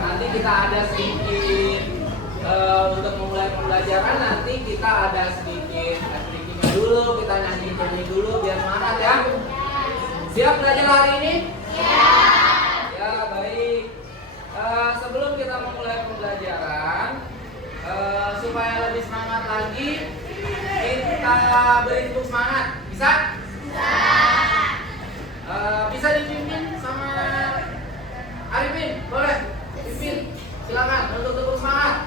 nanti kita ada sedikit untuk memulai pembelajaran, nanti kita ada sedikit activity dulu, kita nyanyi dulu biar semangat ya. Siap belajar hari ini? Ya, baik. Sebelum kita memulai pembelajaran, supaya lebih semangat lagi, kita beri tepuk semangat. Bisa? Bisa dipimpin sama Arifin? Boleh? Pimpin. Silakan untuk tepuk semangat.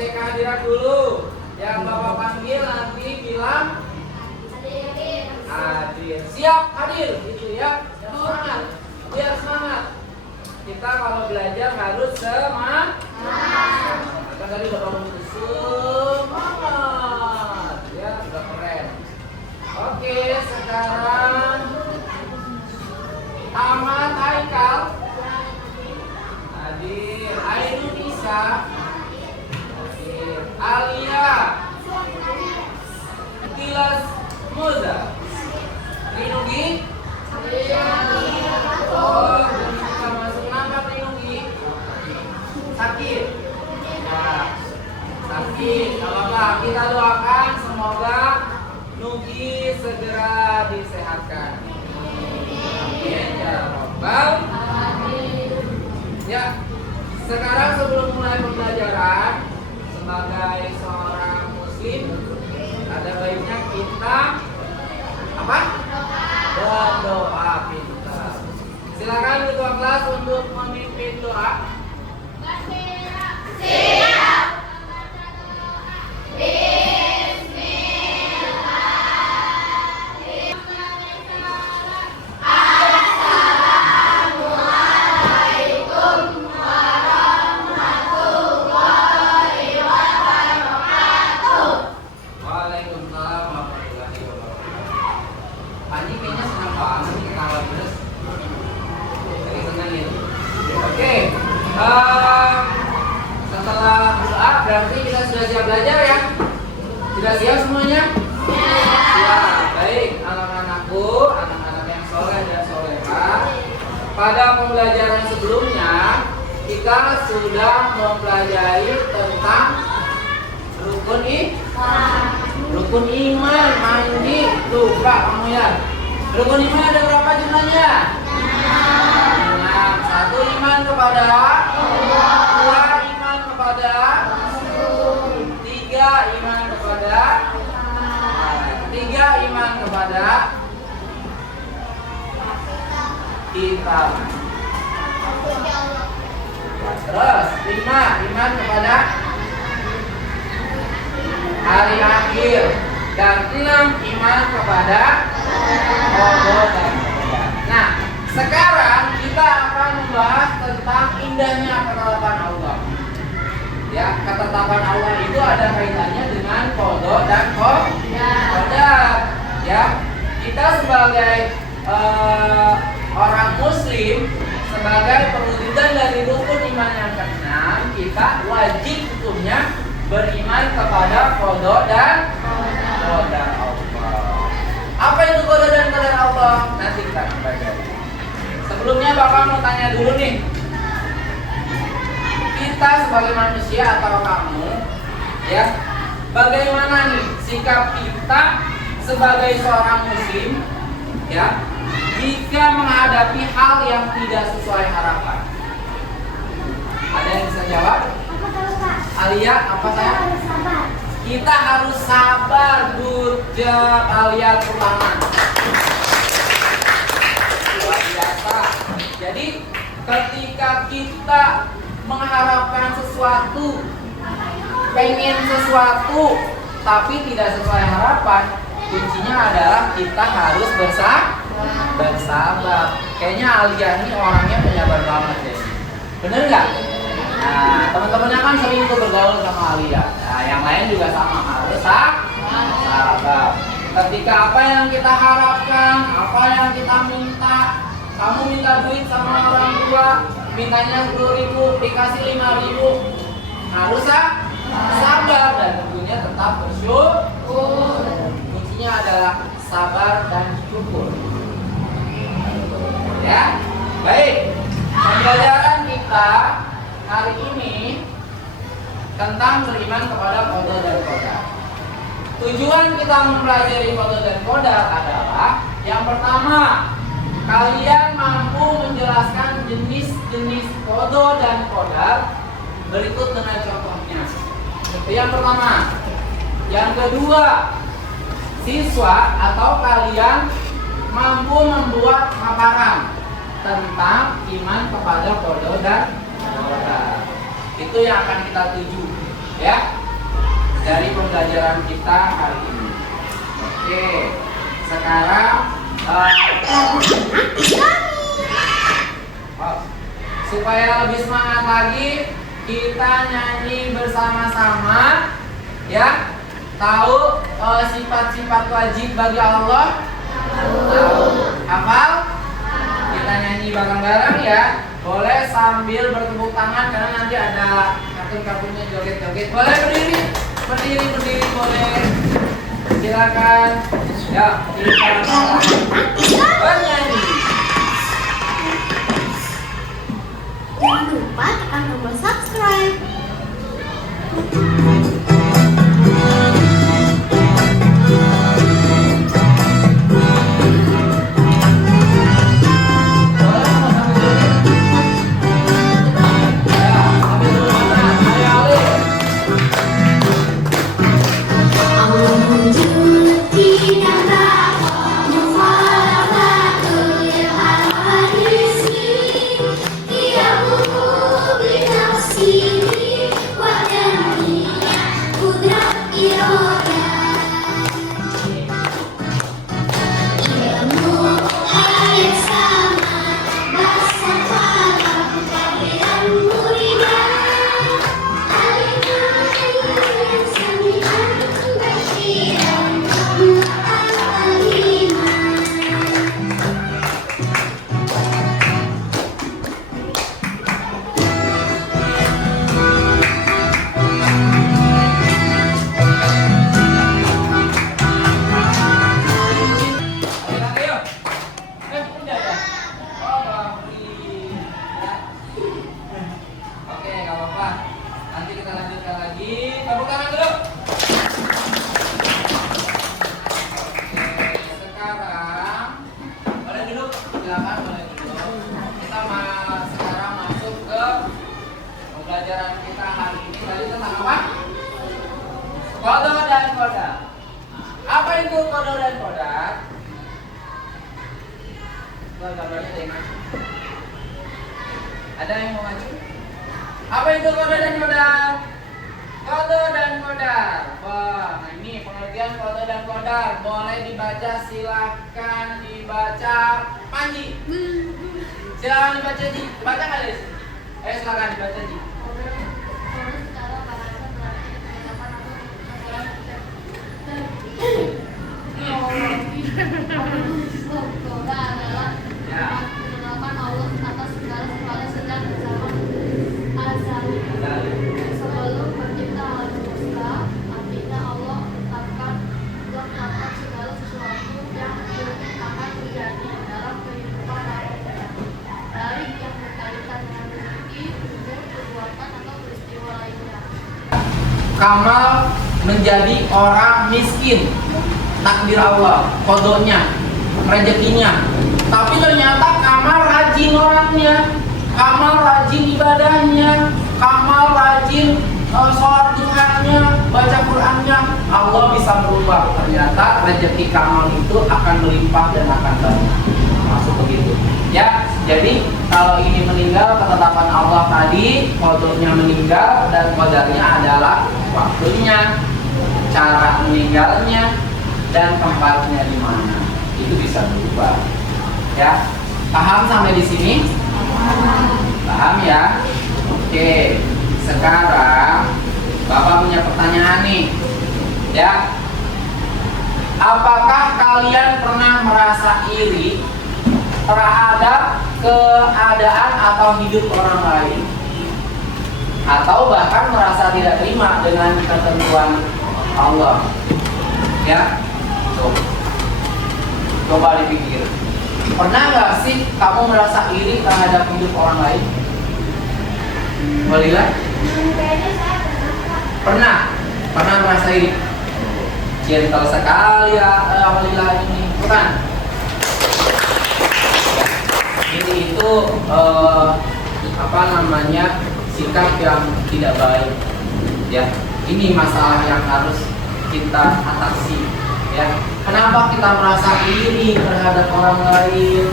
Cek kehadiran dulu. Yang Bapak panggil nanti bilang hadir. Siap hadir gitu ya. Yang semangat. Biar semangat. Kita kalau belajar harus semangat. Kan tadi udah ngomong itu semangat. Ya, sudah keren. Oke, sekarang Ahmad Haikal. Hadir. Ainun Nisa. Alia Tilas Moza Rinugi. Oh, kita masuk nama Rinugi. Sakit. Nah, sakit. Apa-apa, kita doakan semoga Nugi segera disehatkan. Amin ya Rabbal. Ya, sekarang sebelum mulai pembelajaran, sebagai seorang muslim, ada baiknya kita apa? Berdoa pintar. Silakan ketua kelas untuk memimpin doa. Siap. Setelah doa berarti kita sudah siap belajar ya? Sudah siap semuanya? Siap. Baik, anak-anakku, anak-anak yang soleh dan solehah. Pada pembelajaran sebelumnya kita sudah mempelajari tentang rukun iman. Mandi lupa kamu ya. Rukun iman ada berapa jumlahnya? 1 iman kepada Allah, 2 iman kepada Rasul, 3 iman kepada 3 iman kepada kitab. Terus 5 iman kepada hari akhir, dan 6 iman kepada Allah dan Rasul. Nah, sekarang kita akan membahas tentang indahnya ketetapan Allah. Ya, ketetapan Allah itu ada kaitannya dengan qada dan qadar. Ya, kita sebagai orang muslim, sebagai perwujudan dari rukun iman yang keenam, kita wajib hukumnya beriman kepada qada dan qadar Allah. Apa itu qada dan qadar Allah? Nanti kita akan pelajari. Sebelumnya Bapak mau tanya dulu nih, kita sebagai manusia atau kamu, ya, bagaimana nih sikap kita sebagai seorang muslim, ya, jika menghadapi hal yang tidak sesuai harapan? Ada yang bisa jawab? Alia, apa saya? Kita harus sabar. Good job, Alia Tulangan. Jadi ketika kita mengharapkan sesuatu, pengen sesuatu, tapi tidak sesuai harapan, kuncinya adalah kita harus bersabar. Kayaknya Alia ini orangnya penyabar banget deh. Bener nggak? Nah, teman-temannya kan sering tuh bergaul sama Alia. Nah, yang lain juga sama, harus sabar. sabar. Ketika apa yang kita harapkan, apa yang kita minta, kamu minta duit sama orang tua, mintanya 10.000, dikasih 5.000, harus sabar dan tentunya tetap bersyukur. Kuncinya adalah sabar dan syukur. Ya, baik. Pembelajaran kita hari ini tentang beriman kepada qada dan qadar. Tujuan kita mempelajari qada dan qadar adalah yang pertama, kalian mampu menjelaskan jenis-jenis qada dan qadar berikut dengan contohnya. Itu yang pertama. Yang kedua, siswa atau kalian mampu membuat paparan tentang iman kepada qada dan qadar. Itu yang akan kita tuju, ya, dari pembelajaran kita hari ini. Oke, sekarang supaya lebih semangat lagi, kita nyanyi bersama-sama, ya. Tahu sifat-sifat wajib bagi Allah? Tahu. Hafal? Kita nyanyi bareng-bareng ya. Boleh sambil bertepuk tangan karena nanti ada kartun-kartunnya joget-joget. Boleh berdiri boleh. Silakan. Ya, kita bernyanyi. Jangan lupa tekan tombol subscribe. Pembelajaran kita hari ini tadi tentang apa? Qada dan qadar. Apa itu qada dan qadar? Gambarnya ada yang maju. Ada yang mau maju? Apa itu qada dan qadar? Qada dan qadar. Wah, nah ini pengertian qada dan qadar. Boleh dibaca, silakan dibaca. Panji. Silakan dibaca Ji. Baca nggak Lis? Silakan dibaca Ji. Mengenalkan Allah atas segala sesuatu sejak zaman azali sebelum pencipta alam semesta. Artinya Allah menetapkan segala sesuatu yang akan terjadi dalam kehidupan manusia, dari yang berkaitan dengan rezeki, umur, perbuatan atau peristiwa lainnya. Kamal menjadi orang miskin, takdir Allah, kodonya, rezekinya. Tapi ternyata Kamal rajin orangnya, Kamal rajin ibadahnya, Kamal rajin sholat duhanya, baca Qurannya. Allah bisa merubah. Ternyata rezeki Kamal itu akan melimpah dan akan banyak. Masuk begitu. Ya, jadi kalau ini meninggal, ketetapan Allah tadi, kodonya meninggal dan kodarnya adalah waktunya, cara meninggalnya, dan tempatnya di mana. Itu bisa berubah. Ya, paham sampai di sini? Paham ya? Oke, sekarang Bapak punya pertanyaan nih. Ya, apakah kalian pernah merasa iri terhadap keadaan atau hidup orang lain, atau bahkan merasa tidak terima dengan ketentuan Allah? Ya, coba dipikir. Pernah nggak sih kamu merasa iri terhadap hidup orang lain? Walila? Pernah merasa iri? Gentle sekali ya Walila ini, bukan? Ini itu sikap yang tidak baik. Ya, ini masalah yang harus kita atasi. Ya, kenapa kita merasa iri terhadap orang lain?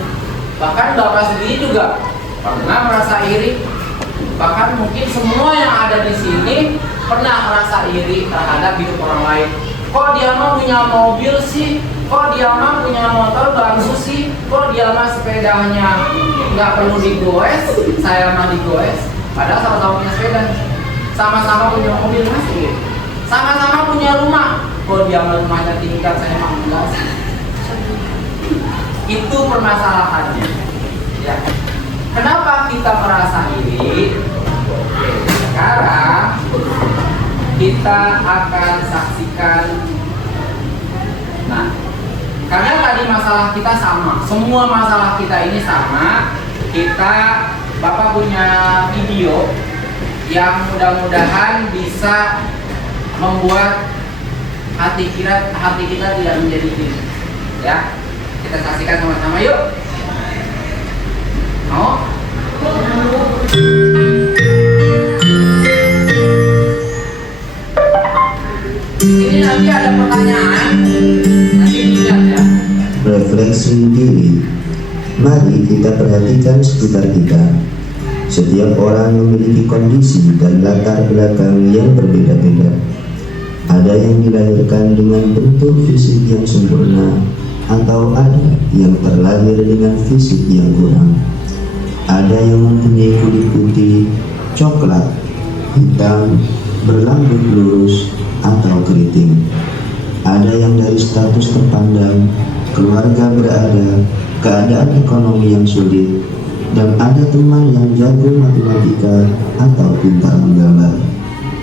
Bahkan Bapak sendiri juga pernah merasa iri. Bahkan mungkin semua yang ada di sini pernah merasa iri terhadap hidup orang lain. Kok dia mah punya mobil sih? Kok dia mah punya motor baru sih? Kok dia mah sepedanya nggak perlu digoes? Saya mah digoes. Padahal sama-sama punya sepeda, sama-sama punya mobil masih, sama-sama punya rumah. Kok dia mah rumahnya tingkat, saya mah enggak sih. Itu permasalahannya. Ya. Kenapa kita merasa iri? Sekarang kita akan saksikan. Nah, karena tadi masalah kita sama, semua masalah kita ini sama. Bapak punya video yang mudah-mudahan bisa membuat hati kita tidak menjadi iri. Ya, kita saksikan sama-sama yuk. Mau? Ini nanti ada pertanyaan, nanti lihat ya. Refleksi diri. Mari kita perhatikan sekitar kita. Setiap orang memiliki kondisi dan latar belakang yang berbeda-beda. Ada yang dilahirkan dengan bentuk fisik yang sempurna, atau ada yang terlahir dengan fisik yang kurang. Ada yang mempunyai kulit putih, coklat, hitam, berambut lurus, atau keriting. Ada yang dari status terpandang, keluarga berada, keadaan ekonomi yang sulit, dan ada teman yang jago matematika atau pintar menggambar.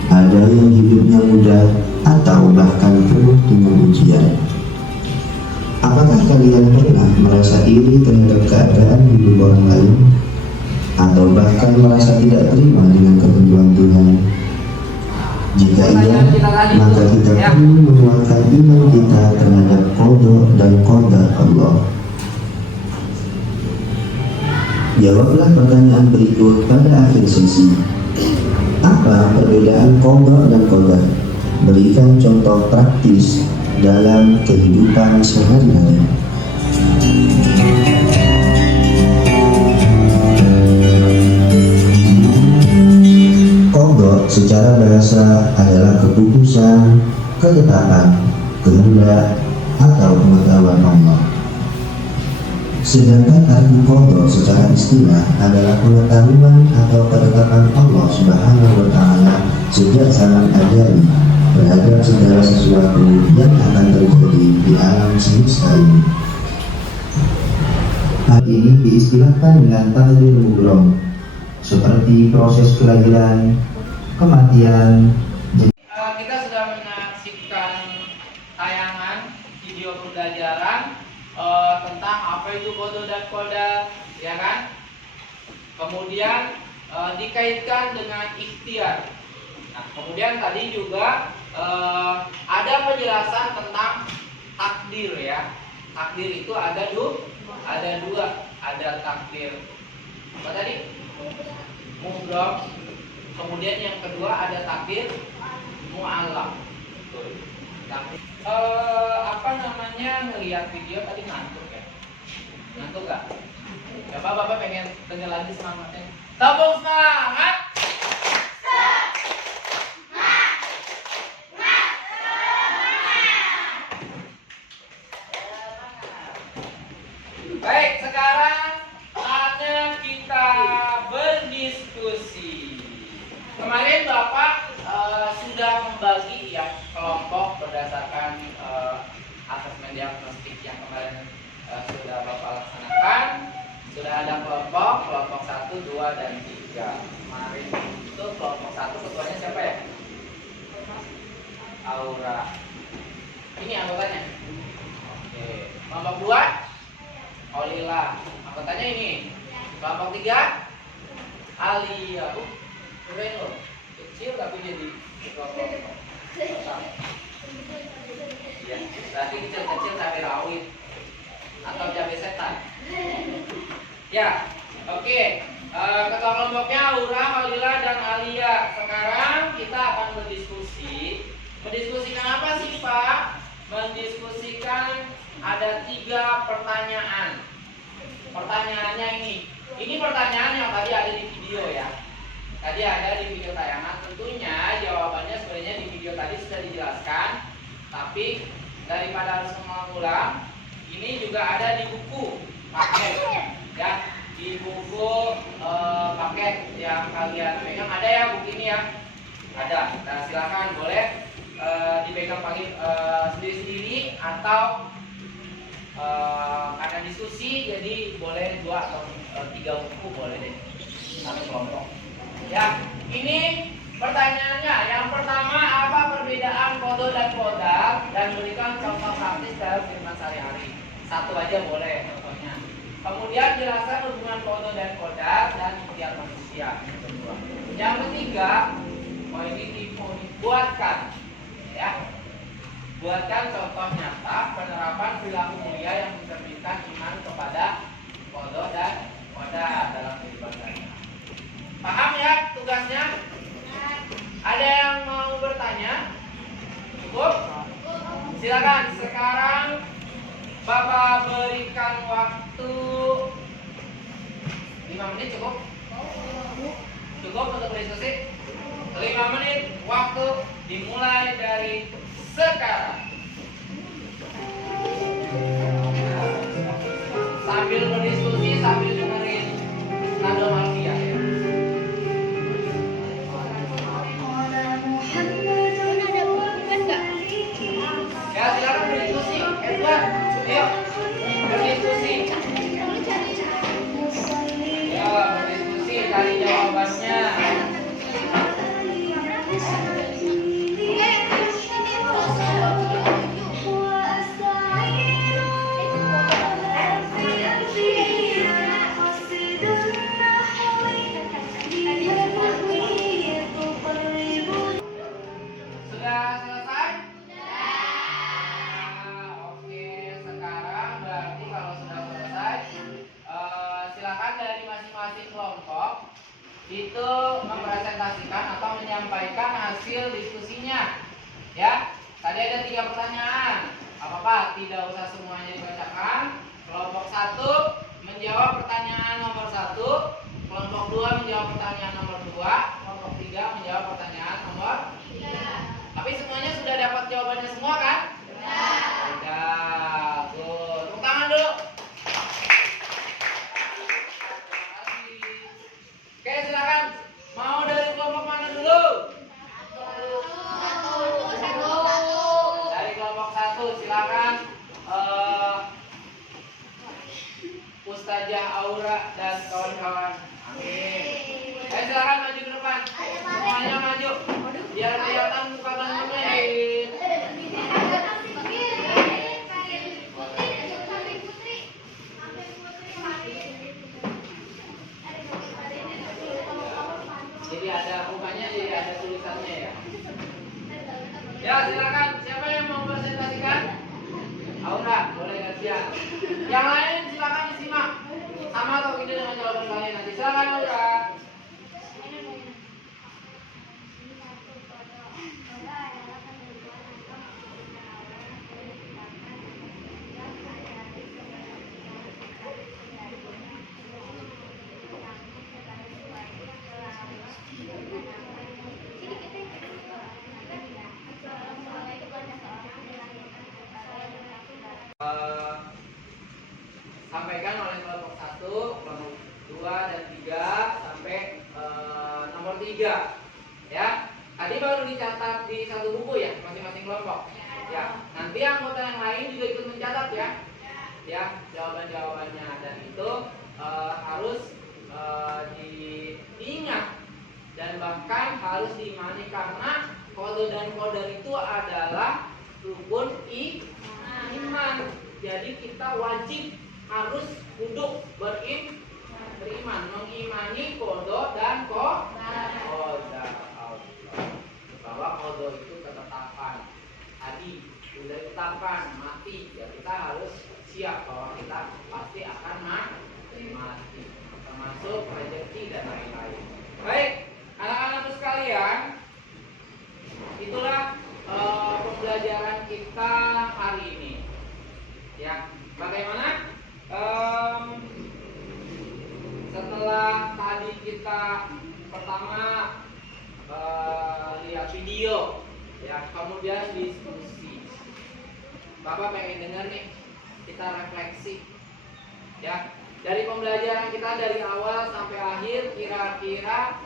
Ada yang hidupnya mudah atau bahkan penuh dengan ujian. Apakah kalian pernah merasa iri terhadap keadaan hidup orang lain, atau bahkan merasa tidak terima dengan ketentuan Tuhan? Jika iya, maka kita perlu menguatkan iman kita terhadap qada dan qadar Allah. Jawablah pertanyaan berikut pada akhir sesi. Apa perbedaan qada dan qadar? Berikan contoh praktis dalam kehidupan sehari-hari. Qada secara bahasa adalah keputusan, ketetapan, kehendak, atau pengetahuan Allah. Sedangkan arti qada secara istilah adalah pengetahuan atau ketetapan Allah Subhanahu wa Ta'ala sejak zaman azali terhadap segala sesuatu yang akan terjadi di alam semesta ini. Hal ini diistilahkan dengan takdir mubrom, seperti proses kelahiran, kematian. Kita sudah menyaksikan tayangan video pembelajaran tentang apa itu qada dan qadar, ya kan? Kemudian dikaitkan dengan ikhtiar. Nah, kemudian tadi juga ada penjelasan tentang takdir, ya. Takdir itu ada dua, ada takdir apa tadi? Mubrom. Kemudian yang kedua ada takdir mu'allaq. Ngelihat video tadi ngantuk ya? Ngantuk gak? Coba Bapak pengen denger lagi semangatnya. Tepuk semangat! Baik, sekarang saatnya kita berdiskusi. Kemarin Bapak sudah membagi ya kelompok berdasarkan atas Sudah ada kelompok 1, 2, dan 3. Kemarin itu kelompok 1 ketuanya siapa ya? Aura. Ini anggotanya. Oke. Kelompok 2 Olila. Anggotanya ini. Kelompok 3 Alia. Keren loh. Kecil tapi jadi kelompok. Ya, berarti kecil-kecil cabai rawit atau cabai setan. Ya, oke. Ketua kelompoknya Aura, Olila, dan Alia. Sekarang kita akan berdiskusi. Mendiskusikan apa sih Pak? Mendiskusikan ada 3 pertanyaan. Pertanyaannya ini. Ini pertanyaan yang tadi ada di video ya. Tadi ada di video tayangan. Tentunya jawabannya sebenarnya di video tadi sudah dijelaskan. Tapi daripada harus mengulang, ini juga ada di buku paket ya. Di buku paket yang kalian pegang ada ya buku ini ya. Ada. Nah, silakan boleh dipegang pakai sendiri-sendiri atau karena diskusi jadi boleh 2 atau 3 buku boleh deh, satu kelompok. Ya, ini pertanyaannya. Yang pertama, apa perbedaan kodo dan kodar, dan berikan contoh praktis dalam firman sehari-hari. Satu aja boleh contohnya. Kemudian jelaskan hubungan kodo dan kodar dan ikhtiar manusia. Yang ketiga, ini dibuatkan ya. Buatkan contoh nyata penerapan perilaku mulia yang mencerminkan iman kepada kodo dan kodar dalam kehidupan. Paham ya tugasnya? Ada yang mau bertanya? Cukup? Silakan. Sekarang Bapak berikan waktu 5 menit cukup? Cukup untuk berdiskusi? 5 menit waktu dimulai dari sekarang. Sambil berdiskusi, sambil dengerin Nado Malvia ya. Ya silakan berdiskusi. Edward, ayo berdiskusi. Ya berdiskusi, cari jawabannya. Itu mempresentasikan atau menyampaikan hasil diskusinya ya. Tadi ada 3 pertanyaan. Apa-apa, tidak usah semuanya dibacakan. Kelompok 1 menjawab pertanyaan nomor 1, kelompok 2 menjawab pertanyaan nomor 2, kelompok 3 menjawab pertanyaan nomor 3. Tapi semuanya sudah dapat jawabannya semua kan? Sudah. Tuh, tepuk tangan dulu. Oke, silakan. Mau dari kelompok mana dulu? Dari kelompok 1, silakan. Ustazah Aura dan kawan-kawan. Amin. Ayo silakan maju ke depan. Semuanya maju. Biar kelihatan muka dan Mumin. Jadi ada mukanya, jadi ada tulisannya ya. Ya silakan. Siapa yang mau presentasikan? Aura, boleh gantian. Yang lain silakan disimak. Sama atau tidak dengan jawaban kalian nanti. Silakan Aura. Sampaikan oleh kelompok 1, kelompok 2 dan 3 sampai nomor 3 ya. Tadi baru dicatat di satu buku ya, masing-masing kelompok ya. Nanti anggota yang lain juga ikut mencatat ya, ya jawaban-jawabannya, dan itu harus diingat dan bahkan harus diimani, karena qada dan qadar itu adalah rukun iman. Jadi kita wajib harus duduk beriman, mengimani qada dan qadar. Bahwa qada itu ketetapan. Tadi sudah ditetapkan mati, ya kita harus siap bahwa kita pasti akan mati, termasuk rezeki dan lain-lain. Baik, anak-anakku sekalian, itulah pembelajaran kita hari ini. Ya, bagaimana? Setelah tadi kita pertama lihat video, ya, kemudian diskusi. Bapak pengen dengar nih, kita refleksi, ya, dari pembelajaran kita dari awal sampai akhir. Kira-kira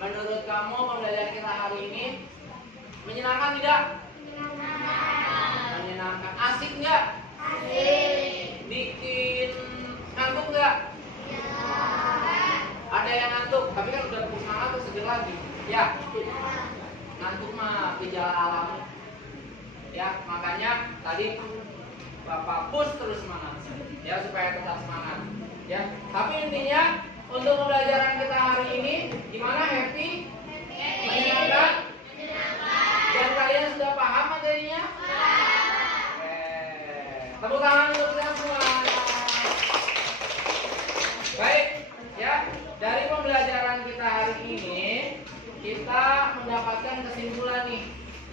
menurut kamu pembelajaran kita hari ini menyenangkan tidak? Menyenangkan. Asik nggak? Asik. Bikin ngantuk nggak? Ada yang ngantuk, tapi kan udah semangat tuh seger lagi. Ya, ngantuk mah gejala alami. Ya, makanya tadi Bapak push terus semangat, ya, supaya tetap semangat. Ya, tapi intinya untuk pembelajaran kita hari ini gimana? Happy? Menyenangkan? Dan kalian sudah paham materinya? Tepuk tangan untuk kita semua. Baik, ya, dari pembelajaran kita hari ini kita mendapatkan kesimpulan nih.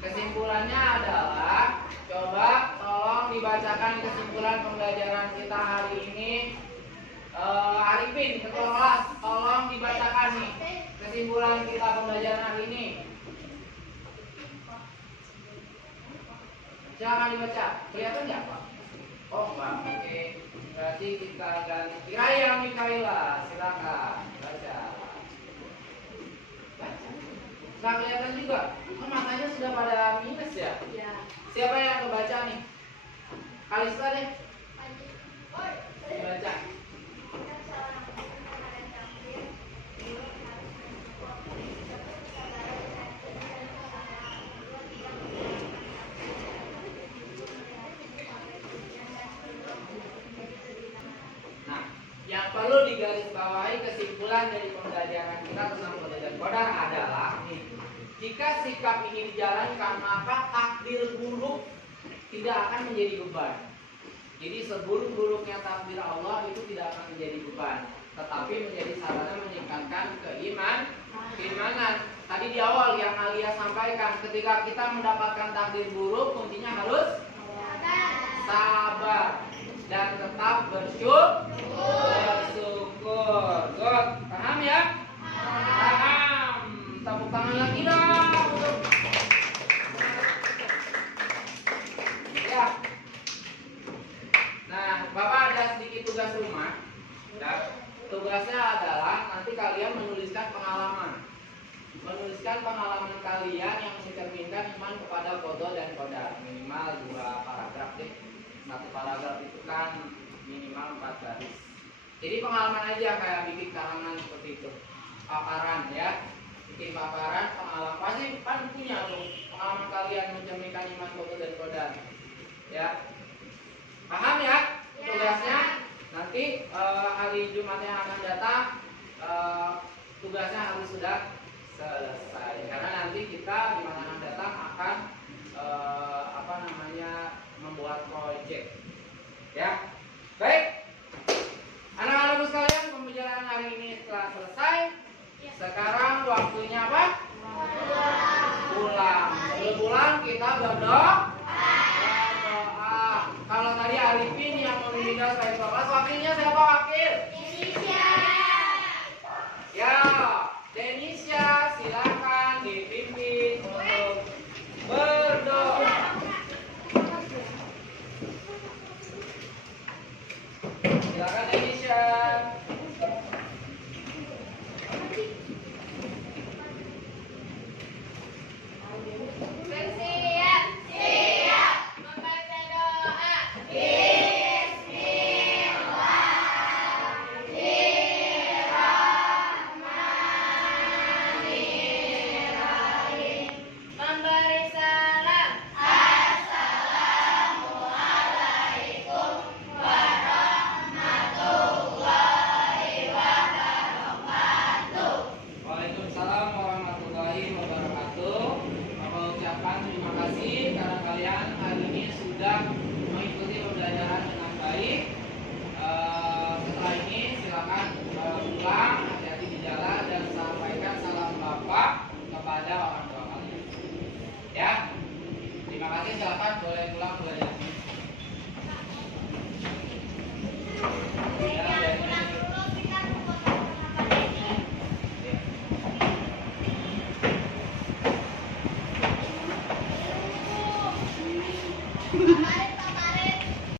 Kesimpulannya adalah, coba tolong dibacakan kesimpulan pembelajaran kita hari ini. Arifin, ketua kelas, tolong dibacakan nih kesimpulan kita pembelajaran hari ini. Silakan dibaca. Kelihatan nggak, Pak? Oh, Pak. Oke. Berarti kita ganti Kiraya Mikaela. Silakan baca. Nggak kelihatan juga. Oh, matanya sudah pada minus ya? Iya. Siapa yang kebaca nih? Kalista deh. Baca. Nah, yang perlu digarisbawahi kesimpulan dari pembelajaran kita tentang qada dan qadar adalah nih, jika sikap ini dijalankan, maka takdir buruk tidak akan menjadi beban. Jadi seburuk-buruknya takdir Allah itu tidak akan menjadi beban, tetapi menjadi sarana meningkatkan keimanan. Tadi di awal yang Alia sampaikan, ketika kita mendapatkan takdir buruk, kuncinya harus sabar dan tetap bersyukur. Good. Paham ya? Paham. Tepuk tangan lagi dong. Ya. Nah, Bapak ada sedikit tugas rumah. Ya. Tugasnya adalah nanti kalian menuliskan pengalaman. Menuliskan pengalaman kalian yang mencerminkan iman kepada qada dan qadar. Minimal 2 paragraf deh. 1 paragraf itu kan minimal 4 baris. Jadi pengalaman aja, kayak bikin karangan seperti itu. Paparan ya. Bikin paparan pengalaman, pasti kan punya tuh pengalaman kalian mencerminkan iman qada dan qadar. Ya. Paham ya? Tugasnya nanti hari Jumat yang akan datang tugasnya harus sudah selesai, karena nanti kita di mana akan datang akan membuat project. Ya, baik. Anak-anakku sekalian, pembelajaran hari ini telah selesai. Sekarang waktunya apa? Pulang. Sebelum pulang kita berdoa. Kalau tadi Arifin yang memimpin sebagai kelas, wakilnya siapa wakil? Ya, Denisha, silakan dipimpin untuk berdoa. Silakan Denisha. Bersiap. Kemarin